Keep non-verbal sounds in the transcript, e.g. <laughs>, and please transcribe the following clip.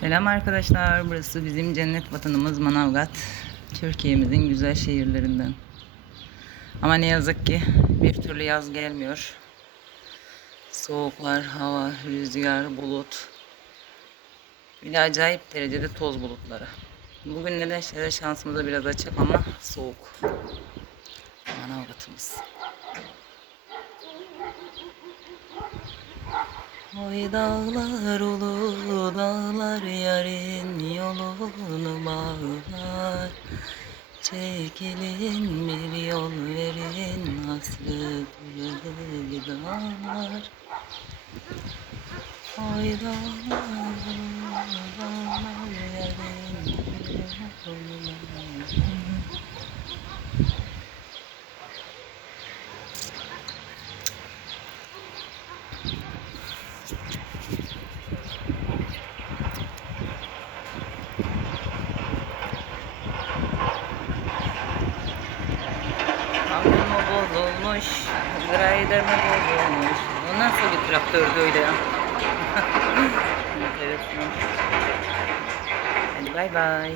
Selam arkadaşlar. Burası bizim cennet vatanımız Manavgat. Türkiye'mizin güzel şehirlerinden. Ama ne yazık ki bir türlü yaz gelmiyor. Soğuklar, hava, rüzgar, bulut. Bir de acayip derecede toz bulutları. Bugün nedense de şansımıza biraz açık ama soğuk. Manavgat'ımız. Oy dağlar ulu dağlar yarın yolunu bağlar Çekilin bir yol verin hasret yüreği dağlar. Oy dağlar dağlar yarın yolunu bağlar bozulmuş, grader mi bozulmuş? O nasıl bir traktördü öyle <laughs> ya? Enteresan. Hadi bay bay.